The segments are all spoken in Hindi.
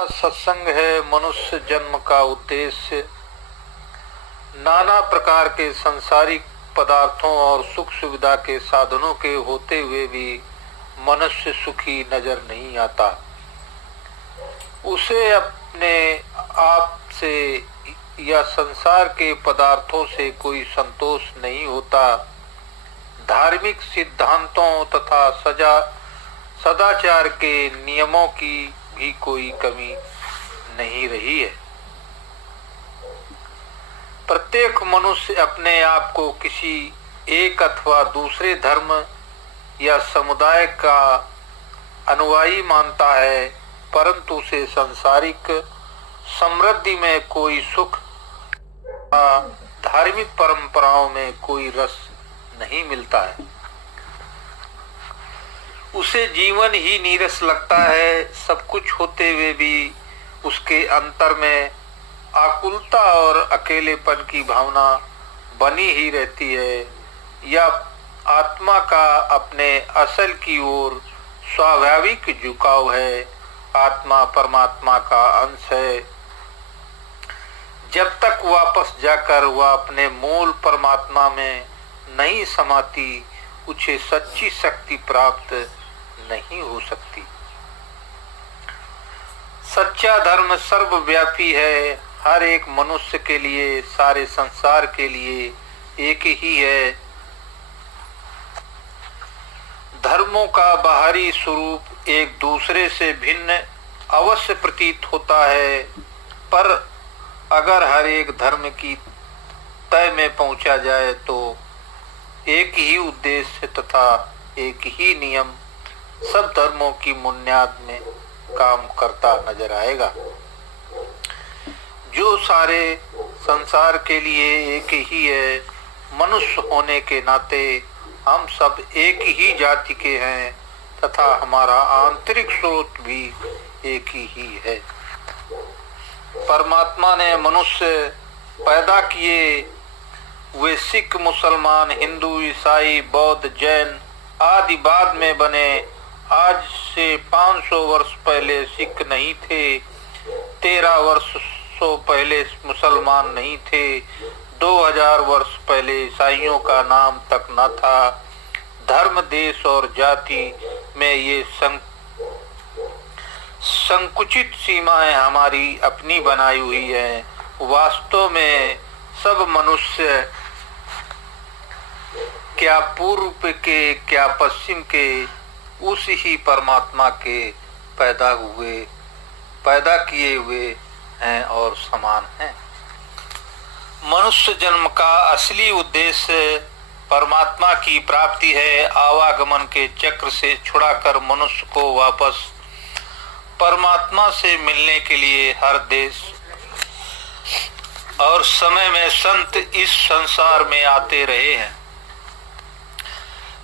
सत्संग है मनुष्य जन्म का उद्देश्य। नाना प्रकार के सांसारिक पदार्थों और सुख सुविधा के साधनों के होते हुए भी मनुष्य सुखी नजर नहीं आता। उसे अपने आप से या संसार के पदार्थों से कोई संतोष नहीं होता। धार्मिक सिद्धांतों तथा सदाचार के नियमों की भी कोई कमी नहीं रही है। प्रत्येक मनुष्य अपने आप को किसी एक अथवा दूसरे धर्म या समुदाय का अनुयायी मानता है, परंतु उसे सांसारिक समृद्धि में कोई सुख, धार्मिक परंपराओं में कोई रस नहीं मिलता है। उसे जीवन ही नीरस लगता है। सब कुछ होते हुए भी उसके अंतर में आकुलता और अकेलेपन की भावना बनी ही रहती है। यह आत्मा का अपने असल की ओर स्वाभाविक झुकाव है। आत्मा परमात्मा का अंश है। जब तक वापस जाकर वह अपने मूल परमात्मा में नहीं समाती, उसे सच्ची शक्ति प्राप्त नहीं हो सकती। सच्चा धर्म सर्वव्यापी है। हर एक मनुष्य के लिए, सारे संसार के लिए एक ही है। धर्मों का बाहरी स्वरूप एक दूसरे से भिन्न अवश्य प्रतीत होता है, पर अगर हर एक धर्म की तय में पहुंचा जाए तो एक ही उद्देश्य तथा एक ही नियम सब धर्मों की बुनियाद में काम करता नजर आएगा। जो सारे संसार के लिए एक ही है। मनुष्य होने के नाते हम सब एक ही जाति के हैं तथा हमारा आंतरिक स्रोत भी एक ही है। परमात्मा ने मनुष्य पैदा किए। वे सिख, मुसलमान, हिंदू, ईसाई, बौद्ध, जैन आदि बाद में बने। आज से 500 वर्ष पहले सिख नहीं थे। 13 वर्षों पहले मुसलमान नहीं थे। 2000 वर्ष पहले ईसाइयों का नाम तक न था। धर्म, देश और जाति में ये संकुचित सीमाएं हमारी अपनी बनाई हुई है। वास्तव में सब मनुष्य क्या पूर्व के क्या पश्चिम के उस ही परमात्मा के पैदा किए हुए हैं और समान हैं। मनुष्य जन्म का असली उद्देश्य परमात्मा की प्राप्ति है। आवागमन के चक्र से छुड़ाकर मनुष्य को वापस परमात्मा से मिलने के लिए हर देश और समय में संत इस संसार में आते रहे हैं।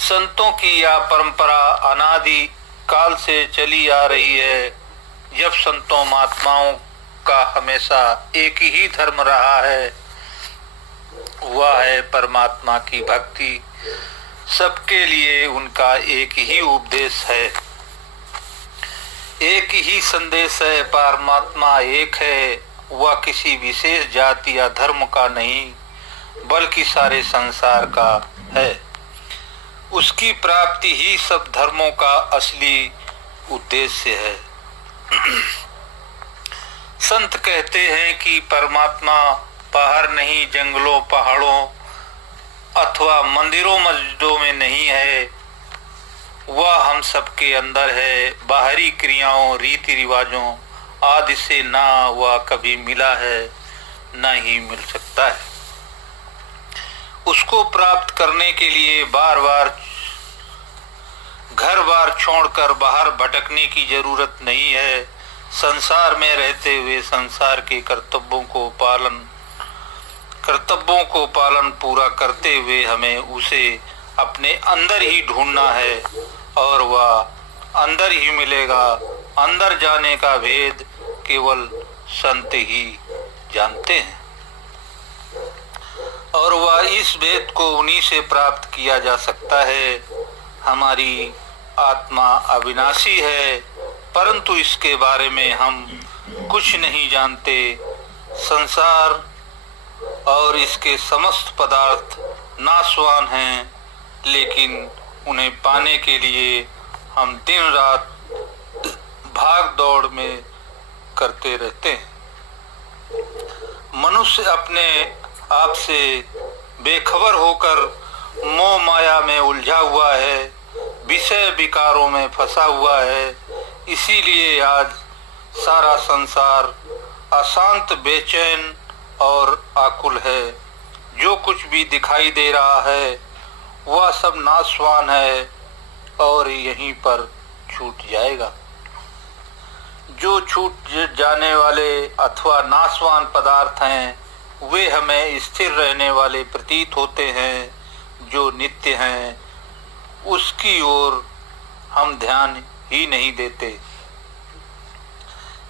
संतों की यह परंपरा अनादि काल से चली आ रही है। जब संतों महात्माओं का हमेशा एक ही धर्म रहा है, वह है परमात्मा की भक्ति। सबके लिए उनका एक ही उपदेश है, एक ही संदेश है। परमात्मा एक है। वह किसी विशेष जाति या धर्म का नहीं, बल्कि सारे संसार का है। उसकी प्राप्ति ही सब धर्मों का असली उद्देश्य है। संत कहते हैं कि परमात्मा बाहर नहीं, जंगलों, पहाड़ों अथवा मंदिरों मस्जिदों में नहीं है। वह हम सबके अंदर है। बाहरी क्रियाओं, रीति रिवाजों आदि से ना वह कभी मिला है, ना ही मिल सकता है। उसको प्राप्त करने के लिए बार बार घर बार छोड़कर बाहर भटकने की जरूरत नहीं है। संसार में रहते हुए संसार के कर्तव्यों को पालन पूरा करते हुए हमें उसे अपने अंदर ही ढूंढना है और वह अंदर ही मिलेगा। अंदर जाने का भेद केवल संत ही जानते हैं और वह इस भेद को उन्हीं से प्राप्त किया जा सकता है। हमारी आत्मा अविनाशी है, परंतु इसके बारे में हम कुछ नहीं जानते। संसार और इसके समस्त पदार्थ नाशवान हैं, लेकिन उन्हें पाने के लिए हम दिन रात भाग दौड़ में करते रहते हैं। मनुष्य अपने आप से बेखबर होकर मोह माया में उलझा हुआ है, विषय विकारों में फंसा हुआ है। इसीलिए आज सारा संसार अशांत, बेचैन और आकुल है। जो कुछ भी दिखाई दे रहा है वह सब नाशवान है और यहीं पर छूट जाएगा। जो छूट जाने वाले अथवा नाशवान पदार्थ हैं वे हमें स्थिर रहने वाले प्रतीत होते हैं। जो नित्य हैं उसकी ओर हम ध्यान ही नहीं देते।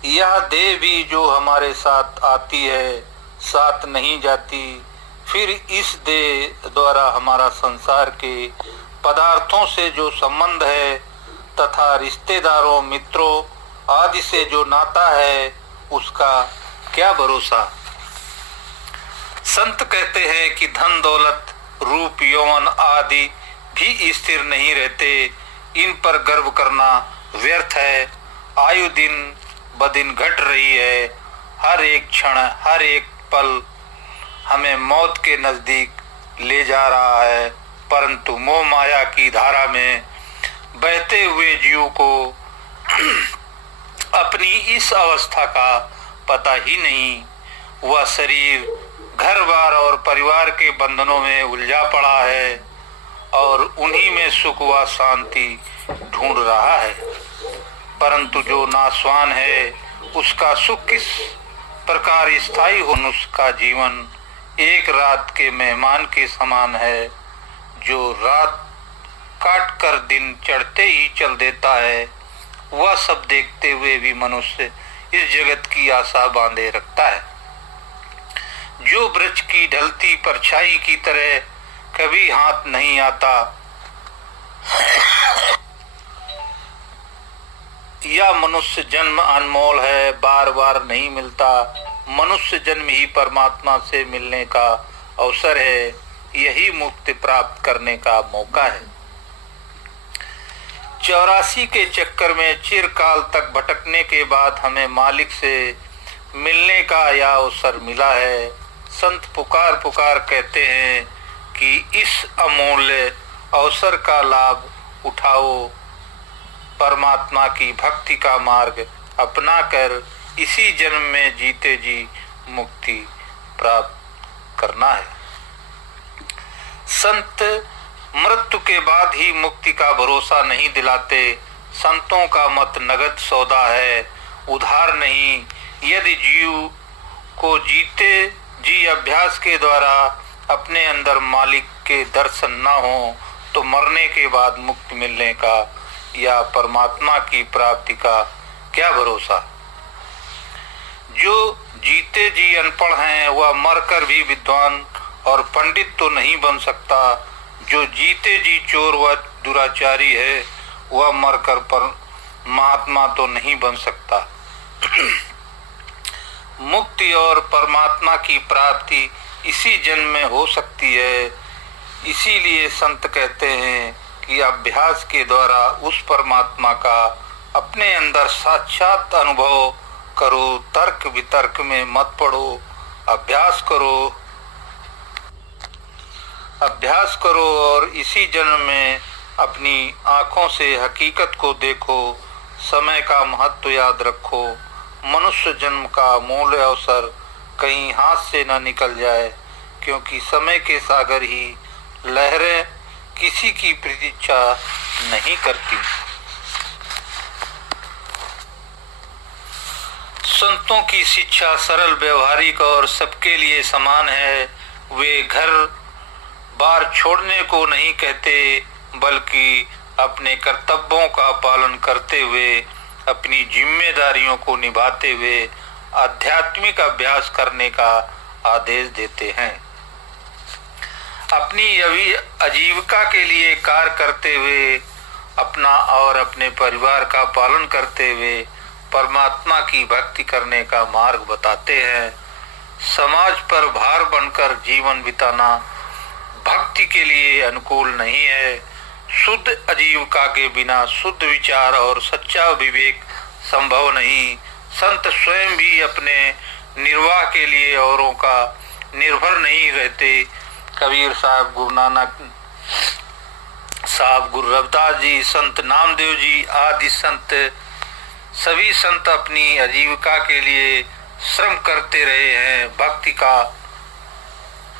यह देह भी जो हमारे साथ आती है साथ नहीं जाती। फिर इस देह द्वारा हमारा संसार के पदार्थों से जो संबंध है तथा रिश्तेदारों, मित्रों आदि से जो नाता है उसका क्या भरोसा। संत कहते हैं कि धन, दौलत, रूप, यौवन आदि भी स्थिर नहीं रहते। इन पर गर्व करना व्यर्थ है। आयु दिन ब दिन घट रही है। हर एक क्षण, हर एक पल हमें मौत के नजदीक ले जा रहा है, परंतु मोह माया की धारा में बहते हुए जीव को अपनी इस अवस्था का पता ही नहीं। वह शरीर, घर बार और परिवार के बंधनों में उलझा पड़ा है और उन्हीं में सुख व शांति ढूंढ रहा है। परंतु जो नाशवान है उसका सुख किस प्रकार स्थायी हो। उसका जीवन एक रात के मेहमान के समान है जो रात काट कर दिन चढ़ते ही चल देता है। वह सब देखते हुए भी मनुष्य इस जगत की आशा बांधे रखता है। जो वृक्ष की ढलती परछाई की तरह कभी हाथ नहीं आता, या मनुष्य जन्म अनमोल है, बार बार नहीं मिलता। मनुष्य जन्म ही परमात्मा से मिलने का अवसर है। यही मुक्ति प्राप्त करने का मौका है। 84 के चक्कर में चिरकाल तक भटकने के बाद हमें मालिक से मिलने का यह अवसर मिला है। संत पुकार पुकार कहते हैं कि इस अमूल्य अवसर का लाभ उठाओ। परमात्मा की भक्ति का मार्ग अपनाकर इसी जन्म में जीते जी मुक्ति प्राप्त करना है। संत मृत्यु के बाद ही मुक्ति का भरोसा नहीं दिलाते। संतों का मत नगद सौदा है, उधार नहीं। यदि जीव को जीते जी अभ्यास के द्वारा अपने अंदर मालिक के दर्शन न हो तो मरने के बाद मुक्ति मिलने का या परमात्मा की प्राप्ति का क्या भरोसा। जो जीते जी अनपढ़ हैं वह मरकर भी विद्वान और पंडित तो नहीं बन सकता। जो जीते जी चोर व दुराचारी है वह मरकर पर महात्मा तो नहीं बन सकता। मुक्ति और परमात्मा की प्राप्ति इसी जन्म में हो सकती है। इसीलिए संत कहते हैं कि अभ्यास के द्वारा उस परमात्मा का अपने अंदर साक्षात अनुभव करो। तर्क वितर्क में मत पड़ो, अभ्यास करो और इसी जन्म में अपनी आँखों से हकीकत को देखो। समय का महत्व याद रखो। मनुष्य जन्म का मूल अवसर कहीं हाथ से न निकल जाए, क्योंकि समय के सागर ही लहरें किसी की प्रतीक्षा नहीं करती। संतों की शिक्षा सरल, व्यवहारिक और सबके लिए समान है। वे घर बार छोड़ने को नहीं कहते, बल्कि अपने कर्तव्यों का पालन करते हुए, अपनी जिम्मेदारियों को निभाते हुए आध्यात्मिक अभ्यास करने का आदेश देते हैं। अपनी आजीविका के लिए कार्य करते हुए, अपना और अपने परिवार का पालन करते हुए परमात्मा की भक्ति करने का मार्ग बताते हैं। समाज पर भार बनकर जीवन बिताना भक्ति के लिए अनुकूल नहीं है। शुद्ध आजीविका के बिना शुद्ध विचार और सच्चा विवेक संभव नहीं। संत स्वयं भी अपने निर्वाह के लिए औरों का निर्भर नहीं रहते। कबीर साहब, गुरु नानक साहब, गुरु रविदास जी, संत नामदेव जी आदि संत, सभी संत अपनी आजीविका के लिए श्रम करते रहे हैं। भक्ति का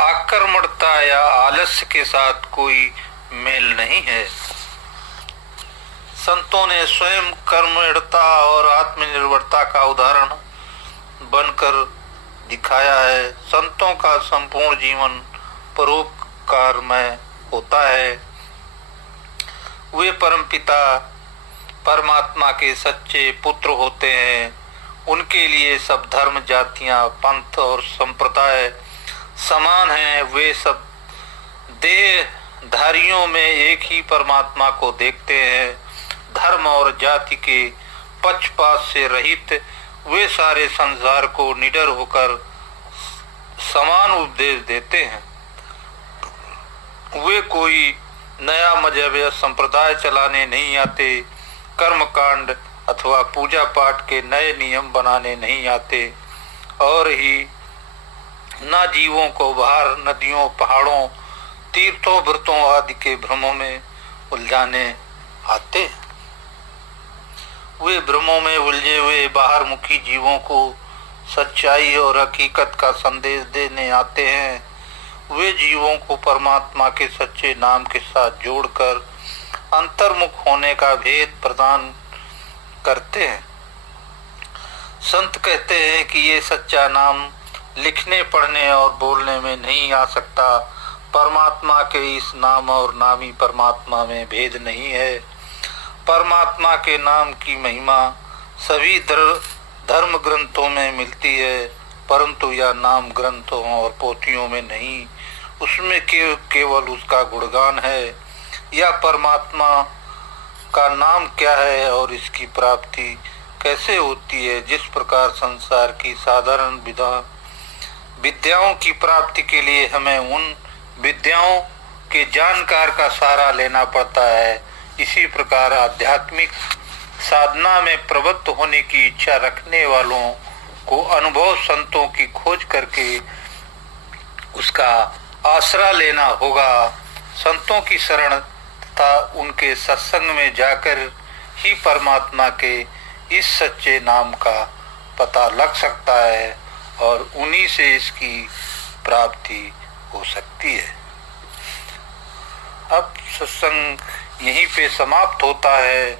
आक्रमणता या आलस्य के साथ कोई मेल नहीं है। संतों ने स्वयं कर्मठता और आत्मनिर्भरता का उदाहरण बनकर दिखाया है। संतों का संपूर्ण जीवन परोपकारमय होता है। वे परमपिता परमात्मा के सच्चे पुत्र होते हैं। उनके लिए सब धर्म, जातियां, पंथ और संप्रदाय समान हैं। वे सब देहधारियों में एक ही परमात्मा को देखते हैं। धर्म और जाति के पक्षपात से रहित वे सारे संसार को निडर होकर समान उपदेश देते हैं। वे कोई नया मजहब या संप्रदाय चलाने नहीं आते। कर्मकांड अथवा पूजा पाठ के नए नियम बनाने नहीं आते और ही न जीवों को बाहर नदियों, पहाड़ों, तीर्थों, व्रतों आदि के भ्रमों में उलझाने आते। वे भ्रमों में उलझे हुए बाहर मुखी जीवों को सच्चाई और हकीकत का संदेश देने आते हैं। वे जीवों को परमात्मा के सच्चे नाम के साथ जोड़कर अंतर्मुख होने का भेद प्रदान करते हैं। संत कहते हैं कि ये सच्चा नाम लिखने, पढ़ने और बोलने में नहीं आ सकता। परमात्मा के इस नाम और नामी परमात्मा में भेद नहीं है। परमात्मा के नाम की महिमा सभी धर्म ग्रंथों में मिलती है, परंतु यह नाम ग्रंथों और पोथियों में नहीं। उसमें केवल उसका गुणगान है। यह परमात्मा का नाम क्या है और इसकी प्राप्ति कैसे होती है। जिस प्रकार संसार की साधारण विद्याओं की प्राप्ति के लिए हमें उन विद्याओं के जानकार का सहारा लेना पड़ता है, इसी प्रकार आध्यात्मिक साधना में प्रवृत्त होने की इच्छा रखने वालों को अनुभव संतों की खोज करके उसका आसरा लेना होगा। संतों की शरण तथा उनके सत्संग में जाकर ही परमात्मा के इस सच्चे नाम का पता लग सकता है और उन्हीं से इसकी प्राप्ति हो सकती है। अब सत्संग यहीं पे समाप्त होता है।